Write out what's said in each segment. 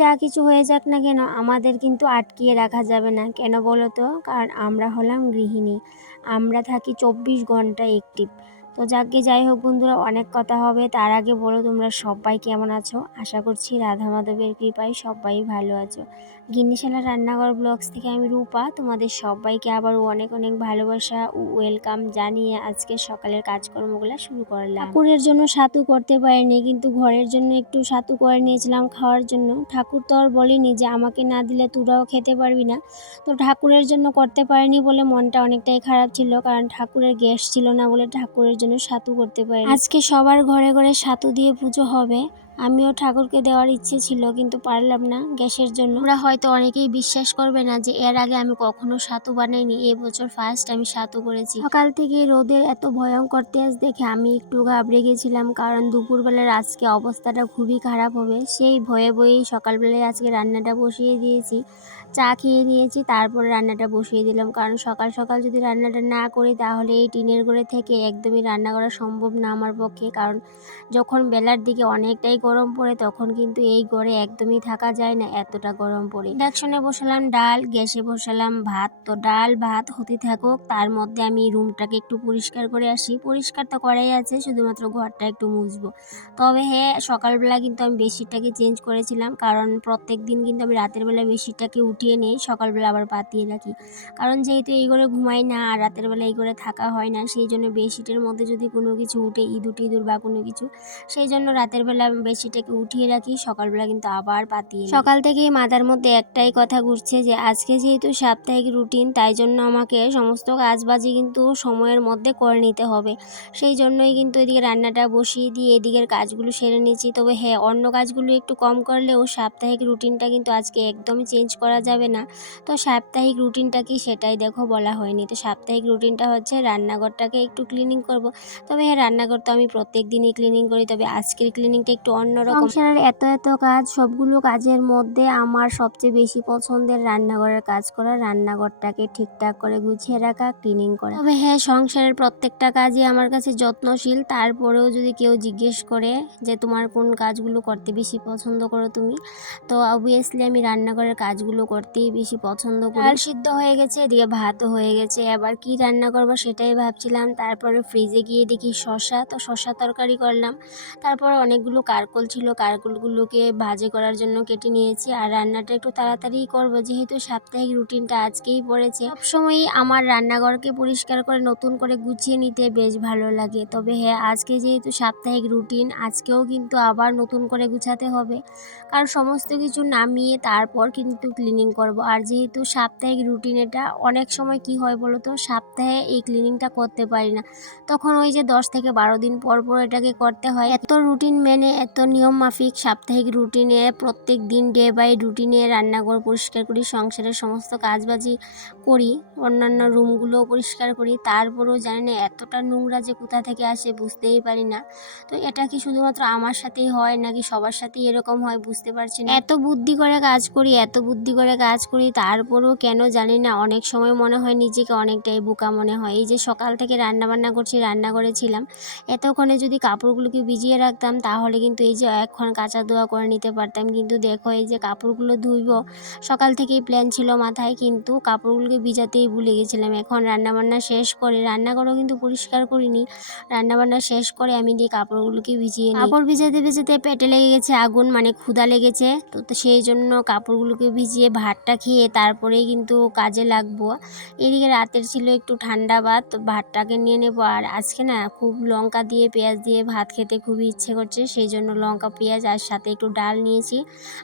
যা কিছু হয়ে যাক না কেন আমাদের কিন্তু আটকিয়ে রাখা যাবে না। কেন বলো তো? কারণ আমরা হলাম গৃহিণী, আমরা থাকি 24 ঘন্টা অ্যাক্টিভ। তো যাই হোক বন্ধুরা, অনেক কথা হবে। তার আগে বলো তোমরা সবাই কেমন আছো? আশা করছি রাধা মাধবের কৃপায় সবাই ভালো আছো। গিন্নিশালা রান্নাঘর ব্লগস থেকে আমি রূপা তোমাদের সবাইকে আবারও অনেক অনেক ভালোবাসা ও ওয়েলকাম জানিয়ে আজকে সকালের কাজকর্মগুলো শুরু করলাম। ঠাকুরের জন্য ছাতু করতে পারিনি, কিন্তু ঘরের জন্য একটু ছাতু করে নিয়েছিলাম খাওয়ার জন্য। ঠাকুর তো আর বলেনি যে আমাকে না দিলে তোরাও খেতে পারবি না। তো ঠাকুরের জন্য করতে পারিনি বলে মনটা অনেকটাই খারাপ ছিল, কারণ ঠাকুরের গ্যাস ছিল না বলে ঠাকুরের জন্য ছাতু করতে পারিনি। আজকে সবার ঘরে ঘরে ছাতু দিয়ে পুজো হবে, আমিও ঠাকুরকে দেওয়ার ইচ্ছে ছিল কিন্তু পারলাম না গ্যাসের জন্য। ওরা হয়তো অনেকেই বিশ্বাস করবে না যে এর আগে আমি কখনো ছাতু বানাইনি, এবছর ফার্স্ট আমি ছাতু করেছি। সকাল থেকে রোদের এত ভয়ঙ্কর তেজ দেখে আমি একটু ঘাবড়ে গেছিলাম, কারণ দুপুরবেলার আজকে অবস্থাটা খুবই খারাপ হবে। সেই ভয়ে ভয়েই সকালবেলায় আজকে রান্নাটা বসিয়ে দিয়েছি। চা খেয়ে নিয়েছি, তারপরে রান্নাটা বসিয়ে দিলাম, কারণ সকাল সকাল যদি রান্নাটা না করি তাহলে এই টিনের ঘরে থেকে একদমই রান্না করা সম্ভব না আমার পক্ষে। কারণ যখন বেলার দিকে অনেকটাই গরম পড়ে তখন কিন্তু এই ঘরে একদমই থাকা যায় না, এতটা গরম পড়ে। ইন্ডাকশনে বসালাম ডাল, গ্যাসে বসালাম ভাত। তো ডাল ভাত হতে থাকুক, তার মধ্যে আমি রুমটাকে একটু পরিষ্কার করে আসি। পরিষ্কার তো করাই আছে, শুধুমাত্র ঘরটা একটু মুছবো। তবে হ্যাঁ, সকালবেলা কিন্তু আমি বেডশিটটাকে চেঞ্জ করেছিলাম, কারণ প্রত্যেক দিন কিন্তু আমি রাতের বেলা বেডশিটটাকে উঠিয়ে নিই, সকালবেলা আবার পাতিয়ে রাখি। কারণ যেহেতু এই ঘরে ঘুমাই না আর রাতের বেলা এই ঘরে থাকা হয় না, সেই জন্য বেডশিটের মধ্যে যদি কোনো কিছু উঠে, ইঁদুর টিঁদুর বা কোনো কিছু, সেই জন্য রাতের বেলা বেডশিটটাকে উঠিয়ে রাখি, সকালবেলা কিন্তু আবার পাতিয়ে। সকাল থেকেই মাথার মধ্যে একটাই কথা ঘুরছে যে আজকে যেহেতু সাপ্তাহিক রুটিন, তাই জন্য আমাকে সমস্ত কাজবাজি কিন্তু সময়ের মধ্যে করে নিতে হবে। সেই জন্যই কিন্তু এদিকে রান্নাটা বসিয়ে দিয়ে এদিকের কাজগুলো সেরে নিচ্ছি। তবে হ্যাঁ, অন্য কাজগুলো একটু কম করলেও সাপ্তাহিক রুটিনটা কিন্তু আজকে একদমই চেঞ্জ করা যাবে না। তো সাপ্তাহিক রুটিনটা কি সেটাই দেখো বলা হয়নি। তো সাপ্তাহিক রুটিনটা হচ্ছে রান্নাঘরটাকে একটু ক্লিনিং করব। তবে হ্যাঁ, রান্নাঘর তো আমি প্রত্যেক দিনই ক্লিনিং করি, তবে আজকের ক্লিনিংটা একটু অন্যরকম। সংসারের এত এত কাজ, সবগুলো কাজের মধ্যে আমার সবচেয়ে বেশি পছন্দের রান্নাঘরের কাজ করা, রান্নাঘরটাকে ঠিকঠাক করে গুছিয়ে রাখা, ক্লিনিং করা। তবে হ্যাঁ, সংসারের প্রত্যেকটা কাজই আমার কাছে যত্নশীল। তারপরেও যদি কেউ জিজ্ঞেস করে যে তোমার কোন কাজগুলো করতে বেশি পছন্দ করো তুমি, তো অবভিয়াসলি আমি রান্নাঘরের কাজগুলো করতেই বেশি পছন্দ করি। ডাল সিদ্ধ হয়ে গেছে, এদিকে ভাতও হয়ে গেছে, এবার কি রান্না করবো সেটাই ভাবছিলাম। তারপরে ফ্রিজে গিয়ে দেখি শসা, তো শসা তরকারি করলাম। তারপর অনেকগুলো কারকল ছিল, কারকলগুলোকে ভাজি করার জন্য কেটে নিয়েছি। আর রান্নাটা একটু তাড়াতাড়ি করব, যেহেতু সাপ্তাহিক রুটিনটা আজকেই পড়েছে। সবসময়ই আমার রান্নাঘরকে পরিষ্কার করে নতুন করে গুছিয়ে নিতে বেশ ভালো লাগে। তবে হ্যাঁ, আজকে যেহেতু সাপ্তাহিক রুটিন, আজকেও কিন্তু আবার নতুন করে গুছাতে হবে, কারণ সমস্ত কিছু নামিয়ে তারপর কিন্তু ক্লিনিং করব। আর যেহেতু সাপ্তাহিক রুটিন, এটা অনেক সময় কি হয় বলো তো, সপ্তাহে এই ক্লিনিংটা করতে পারি না, তখন ওই যে 10 থেকে 12 দিন পর পর এটাকে করতে হয়। এত রুটিন মেনে, এত নিয়ম মাফিক সাপ্তাহিক রুটিনে প্রত্যেক দিন ডে বাই রুটিনে রান্নাঘর পরিষ্কার করি, সংসারের সমস্ত কাজবাজি করি, অন্যান্য রুমগুলো পরিষ্কার করি, তারপরেও জানি না এতটা নোংরা যে কোথা থেকে আসে বুঝতেই পারি না। তো এটা কি শুধুমাত্র আমার সাথেই হয় নাকি সবার সাথেই এরকম হয় বুঝতে পারছি না। এত বুদ্ধি করে কাজ করি, এত বুদ্ধি করে কাজ করি, তারপরেও কেন জানি না অনেক সময় মনে হয় নিজেকে অনেকটাই বোকা মনে হয়। এই যে সকাল থেকে রান্না বান্না করছি, রান্না করেছিলাম, এতক্ষণে যদি কাপড়গুলোকে ভিজিয়ে রাখতাম তাহলে কিন্তু এই যে এখন কাঁচা ধোয়া করে নিতে পারতাম। কিন্তু দেখো, এই যে কাপড়গুলো ধুইব, সকাল থেকেই প্ল্যান ছিল মাথায়, কিন্তু কাপড়গুলোকে ভিজাতেই ভুলে গেছিলাম। এখন রান্নাবান্না শেষ করে, রান্নাঘরও কিন্তু পরিষ্কার করিনি, রান্নাবান্না শেষ করে আমি দিয়ে কাপড়গুলোকে ভিজিয়ে নিই। কাপড় ভিজাতে ভিজাতে পেটে লেগে গেছে আগুন, মানে ক্ষুধা লেগেছে। তো সেই জন্য কাপড়গুলোকে ভিজিয়ে ভাতটা খেয়ে তারপরেই কিন্তু কাজে লাগবো। এদিকে রাতের ছিল একটু ঠান্ডা ভাত, তো ভাতটাকে নিয়ে নেবো। আর আজকে না খুব লঙ্কা দিয়ে পেঁয়াজ দিয়ে ভাত খেতে খুবই ইচ্ছে করছে, সেই জন্য লঙ্কা পেঁয়াজ আর সাথে একটু ডাল নিয়েছি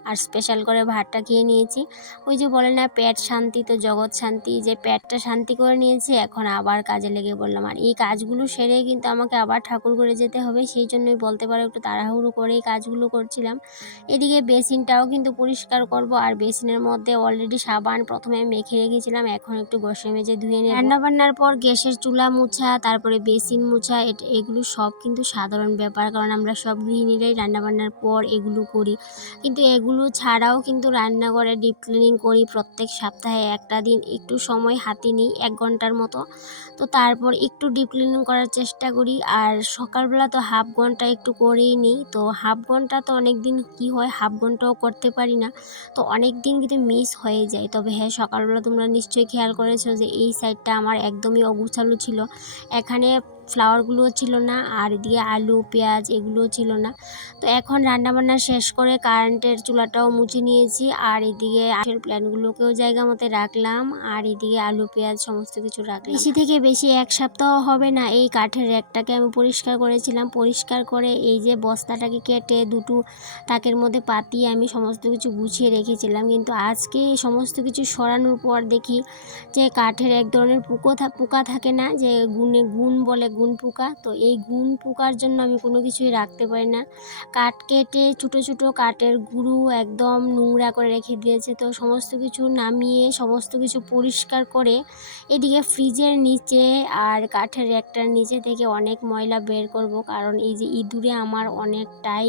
আর স্পেশাল করে ভাতটা খেয়ে নিয়েছি। ওই যে বলে না পেট শান্তি তো জগৎ শান্তি, যে পেটটা শান্তি করে নিয়েছি, এখন আবার কাজে লেগে পড়লাম। আর এই কাজগুলো সেরে কিন্তু আমাকে আবার ঠাকুর করে যেতে হবে, সেই জন্যই বলতে পারো একটু তাড়াহুড়ো করে এই কাজগুলো করছিলাম। এদিকে বেসিনটাও কিন্তু পরিষ্কার করব, আর বেসিনের মধ্যে অলরেডি সাবান প্রথমে মেখে রেখেছিলাম, এখন একটু ঘষে মেজে ধুয়ে নেব। রান্নাবান্নার পর গ্যাসের চুলা মুছা, তারপরে বেসিন মুছা, এগুলো সব কিন্তু সাধারণ ব্যাপার, কারণ আমরা সব গৃহিণীরাই রান্নাবান্নার পর এগুলো করি, কিন্তু এগুলো ছাড়াও কিন্তু রান্নাঘরে ডিপ ক্লিনিং করি প্রত্যেক সপ্তাহে একটা দিন একটু সময় হাতে নিই 1 ঘন্টার মতো। তো তারপর একটু ডিপ ক্লিনিং করার চেষ্টা করি। আর সকালবেলা তো হাফ ঘন্টা একটু করেই নিই। তো হাফ ঘন্টা তো অনেক দিন কী হয়, হাফ ঘন্টাও করতে পারি না, তো অনেক দিন কিন্তু মিস হয়ে যায়। তবে হ্যাঁ, সকালবেলা তোমরা নিশ্চয়ই খেয়াল করেছো যে এই সাইডটা আমার একদমই অগোছালো ছিল, এখানে ফ্লাওয়ারগুলোও ছিল না, আর এদিকে আলু পেঁয়াজ এগুলোও ছিল না। তো এখন রান্নাবান্না শেষ করে কারেন্টের চুলাটাও মুছে নিয়েছি, আর এদিকে আখের প্ল্যানগুলোকেও জায়গা মতো রাখলাম, আর এদিকে আলু পেঁয়াজ সমস্ত কিছু রাখলাম। বেশি থেকে বেশি 1 সপ্তাহ হবে না এই কাঠের র্যাকটাকে আমি পরিষ্কার করেছিলাম। পরিষ্কার করে এই যে বস্তাটাকে কেটে দুটো তাকের মধ্যে পাতিয়ে আমি সমস্ত কিছু গুছিয়ে রেখেছিলাম, কিন্তু আজকে এই সমস্ত কিছু সরানোর পর দেখি যে কাঠের এক ধরনের পোকা থাকে না, যে গুণ বলে গুণ পোকা, তো এই গুণ পোকার জন্য আমি কোনো কিছুই রাখতে পারি না। কাঠ কেটে ছোটো ছোটো কাঠের গুঁড়ো একদম নোংরা করে রেখে দিয়েছে। তো সমস্ত কিছু নামিয়ে সমস্ত কিছু পরিষ্কার করে এদিকে ফ্রিজের নিচে আর কাঠের একটার নিচে থেকে অনেক ময়লা বের করব, কারণ এই যে ইঁদুরে আমার অনেকটাই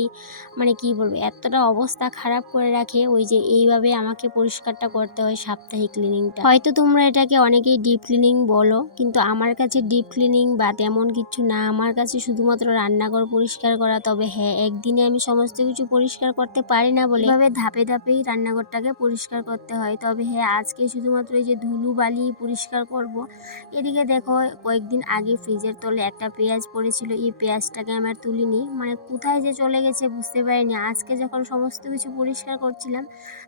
মানে কি বলবো, এতটা অবস্থা খারাপ করে রাখে। ওই যে এইভাবে আমাকে পরিষ্কারটা করতে হয় সাপ্তাহিক ক্লিনিংটা। হয়তো তোমরা এটাকে অনেকেই ডিপ ক্লিনিং বলো, কিন্তু আমার কাছে ডিপ ক্লিনিং বা তেমন কিছু না, আমার কাছে শুধুমাত্র রান্নাঘর পরিষ্কার করা। তবে হ্যাঁ, একদিনে আমি সমস্ত কিছু পরিষ্কার করতে পারি না বলে এভাবে ধাপে ধাপেই রান্নাঘরটাকে পরিষ্কার করতে হয়। তবে হ্যাঁ, আজকে শুধুমাত্র এই যে ধুলো বালি পরিষ্কার করব। এদিকে দেখো, কয়েকদিন আগে ফ্রিজের তলে একটা পেঁয়াজ পড়েছিল, এই পেঁয়াজটাকে আমার তুলিনি, মানে কোথায় যে চলে গেছে বুঝতে পারিনি। আজকে যখন সমস্ত কিছু পরিষ্কার করছিলাম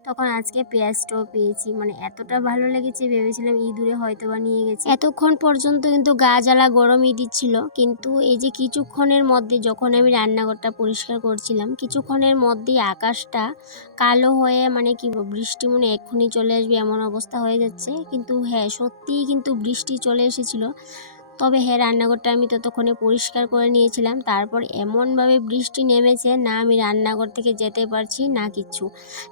তখন আজকে পেঁয়াজটাও পেয়েছি, মানে এতটা ভালো লেগেছে, ভেবেছিলাম ইঁদুরে হয়তো বা নিয়ে গেছে। এতক্ষণ পর্যন্ত কিন্তু গা জ্বালা গরমই দিচ্ছিল, কিন্তু এই যে কিছুক্ষণের মধ্যে যখন আমি রান্নাঘরটা পরিষ্কার করছিলাম, কিছুক্ষণের মধ্যেই আকাশটা কালো হয়ে মানে কি বৃষ্টি মনে এক্ষুনি চলে আসবে এমন অবস্থা হয়ে যাচ্ছে। কিন্তু হ্যাঁ, সত্যিই কিন্তু বৃষ্টি চলে এসেছিল। তবে হ্যাঁ, রান্নাঘরটা আমি ততক্ষণে পরিষ্কার করে নিয়েছিলাম। তারপর এমনভাবে বৃষ্টি নেমেছে, না আমি রান্নাঘর থেকে যেতে পারছি না কিচ্ছু।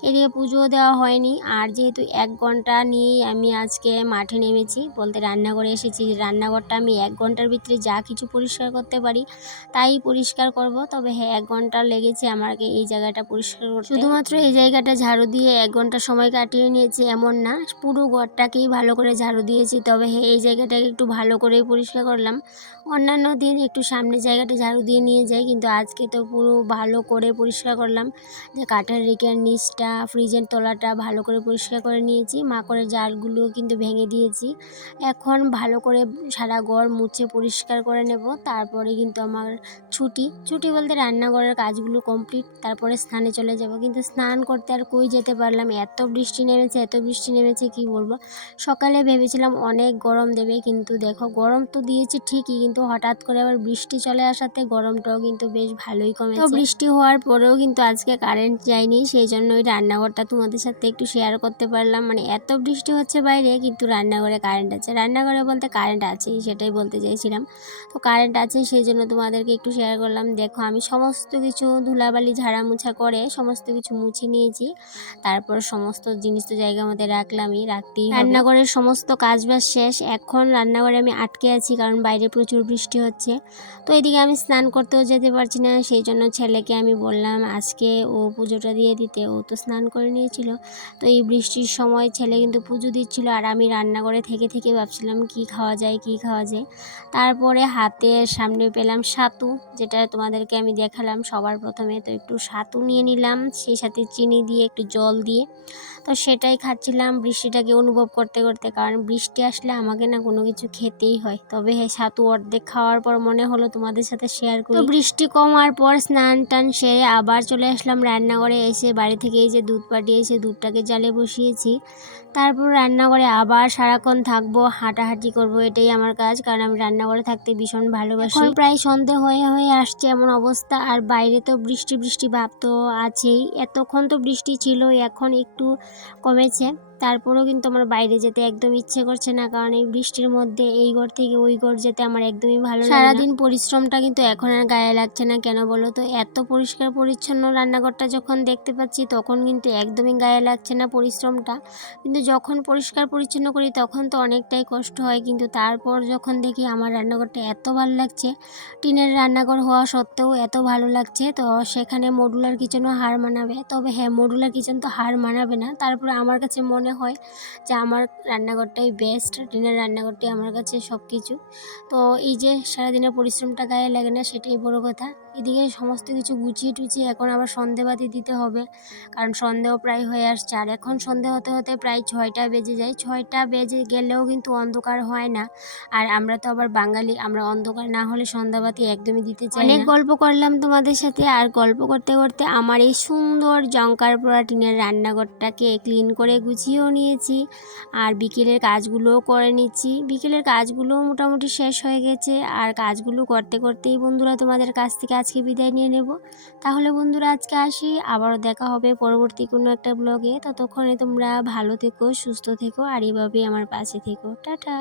এদিকে পুজোও দেওয়া হয়নি, আর যেহেতু 1 ঘন্টা নিয়েই আমি আজকে মাঠে নেমেছি, বলতে রান্নাঘরে এসেছি। রান্নাঘরটা আমি 1 ঘন্টার ভিতরে যা কিছু পরিষ্কার করতে পারি তাই পরিষ্কার করব। তবে হ্যাঁ, 1 ঘন্টা লেগেছে আমাকে এই জায়গাটা পরিষ্কার করতে। শুধুমাত্র এই জায়গাটা ঝাড়ু দিয়ে 1 ঘন্টা সময় কাটিয়ে নিয়েছি এমন না, পুরো ঘরটাকেই ভালো করে ঝাড়ু দিয়েছি। তবে হ্যাঁ, এই জায়গাটাকে একটু ভালো করেই পরিষ্কার করলাম। অন্যান্য দিন একটু সামনের জায়গাটা ঝাড়ু দিয়ে নিয়ে যাই, কিন্তু আজকে তো পুরো ভালো করে পরিষ্কার করলাম। যে কাঠের রেকের নিচটা, ফ্রিজের তলাটা ভালো করে পরিষ্কার করে নিয়েছি, মাকড়ের জালগুলো কিন্তু ভেঙে দিয়েছি। এখন ভালো করে সারা ঘর মুছে পরিষ্কার করে নেব, তারপরে কিন্তু আমার ছুটি বলতে রান্নাঘরের কাজগুলো কমপ্লিট, তারপরে স্নানে চলে যাব। কিন্তু স্নান করতে আর কই যেতে পারলাম, এত বৃষ্টি নেমেছে কি বলবো। সকালে ভেবেছিলাম অনেক গরম দেবে, কিন্তু দেখো গরম তো দিয়েছে ঠিকই, কিন্তু হঠাৎ করে আবার বৃষ্টি চলে আসাতে গরমটাও কিন্তু বেশ ভালোই কমেছে। তো বৃষ্টি হওয়ার পরেও কিন্তু আজকে কারেন্ট যায়নি, সেই জন্য ওই রান্নাঘরটা তোমাদের সাথে একটু শেয়ার করতে পারলাম। মানে এত বৃষ্টি হচ্ছে বাইরে, কিন্তু রান্নাঘরে কারেন্ট আছে। রান্নাঘরে বলতে কারেন্ট আছেই, সেটাই বলতে চাইছিলাম। তো কারেন্ট আছে সেই জন্য তোমাদেরকে একটু শেয়ার করলাম। দেখো, আমি সমস্ত কিছু ধুলাবালি ঝাড়া মোছা করে সমস্ত কিছু মুছে নিয়েছি, তারপর সমস্ত জিনিস তো জায়গা মধ্যে রাখলামই, রাখতেই হবে। রান্নাঘরের সমস্ত কাজবাজ শেষ, এখন রান্নাঘরে আমি আটকে আছি কারণ বাইরে প্রচুর বৃষ্টি হচ্ছে। তো এদিকে আমি স্নান করতেও যেতে পারছি না, সেই জন্য ছেলেকে আমি বললাম আজকে ও পুজোটা দিয়ে দিতে, ও তো স্নান করে নিয়েছিল। তো এই বৃষ্টির সময় ছেলে কিন্তু পুজো দিচ্ছিল, আর আমি রান্নাঘরে থেকে থেকে ভাবছিলাম কি খাওয়া যায়। তারপরে হাতের সামনে পেলাম ছাতু, যেটা তোমাদেরকে আমি দেখালাম সবার প্রথমে। তো একটু ছাতু নিয়ে নিলাম, সেই সাথে চিনি দিয়ে একটু জল দিয়ে, তো সেটাই খাচ্ছিলাম বৃষ্টিটাকে অনুভব করতে করতে। কারণ বৃষ্টি আসলে আমাকে না কোনো কিছু খেতেই হয়। তবে হ্যাঁ, ছাতু অর্ধেক খাওয়ার পর মনে হলো তোমাদের সাথে শেয়ার করি। তো বৃষ্টি কমার পর স্নান টান সেরে আবার চলে আসলাম রান্নাঘরে। এসে বাড়ি থেকে এই যে দুধ পাঠিয়েছে, দুধটাকে জালে বসিয়েছি। তারপর রান্নাঘরে আবার সারাক্ষণ থাকবো, হাঁটাহাঁটি করব, এটাই আমার কাজ, কারণ আমি রান্নাঘরে থাকতে ভীষণ ভালোবাসি। এখন প্রায় সন্ধে হয়ে আসছে এমন অবস্থা, আর বাইরে তো বৃষ্টি ভাব তো আছেই। এতক্ষণ তো বৃষ্টি ছিল, এখন একটু কমেছে। তারপরেও কিন্তু আমার বাইরে যেতে একদম ইচ্ছে করছে না, কারণ এই বৃষ্টির মধ্যে এই ঘর থেকে ওই ঘর যেতে আমার একদমই ভালো লাগে না। সারাদিন পরিশ্রমটা কিন্তু এখন আর গায়ে লাগছে না, কেন বলো তো? এত পরিষ্কার পরিচ্ছন্ন রান্নাঘরটা যখন দেখতে পাচ্ছি তখন কিন্তু একদমই গায়ে লাগছে না পরিশ্রমটা। কিন্তু যখন পরিষ্কার পরিচ্ছন্ন করি তখন তো অনেকটাই কষ্ট হয়, কিন্তু তারপর যখন দেখি আমার রান্নাঘরটা এত ভালো লাগছে, টিনের রান্নাঘর হওয়া সত্ত্বেও এত ভালো লাগছে, তো সেখানে মডুলার কিচেনও হার মানাবে। তবে হ্যাঁ, মডুলার কিচেন তো হার মানাবে না, তারপরে আমার কাছে মনে হয় যে আমার রান্নাঘরটাই বেস্ট, টিনের রান্নাঘরটাই আমার কাছে সব কিছু। তো এই যে সারাদিনের পরিশ্রমটা গায়ে লাগে না, সেটাই বড় কথা। এদিকে সমস্ত কিছু গুছিয়ে টুচিয়ে এখন আবার সন্ধেবাতি দিতে হবে, কারণ সন্ধেও প্রায় হয়ে আসছে। আর এখন সন্ধে হতে হতে প্রায় 6টা বেজে যায়। 6টা বেজে গেলেও কিন্তু অন্ধকার হয় না। আর আমরা তো আবার বাঙালি, আমরা অন্ধকার না হলে সন্ধ্যাবাতি একদমই দিতে চাই না। অনেক গল্প করলাম তোমাদের সাথে, আর গল্প করতে করতে আমার এই সুন্দর জংকার পোড়া টিনের রান্নাঘরটাকে ক্লিন করে গুছিয়েও নিয়েছি, আর বিকেলের কাজগুলোও করে নিচ্ছি। বিকেলের কাজগুলোও মোটামুটি শেষ হয়ে গেছে, আর কাজগুলো করতে করতেই বন্ধুরা তোমাদের কাছ থেকে আজকে বিদায় নিয়ে নেব। তাহলে বন্ধুরা আজকে আসি, আবারও দেখা হবে পরবর্তী কোনো একটা ব্লগে। ততক্ষণে তোমরা ভালো থেকো, সুস্থ থেকো, আর এভাবেই আমার পাশে থেকো। টাটা।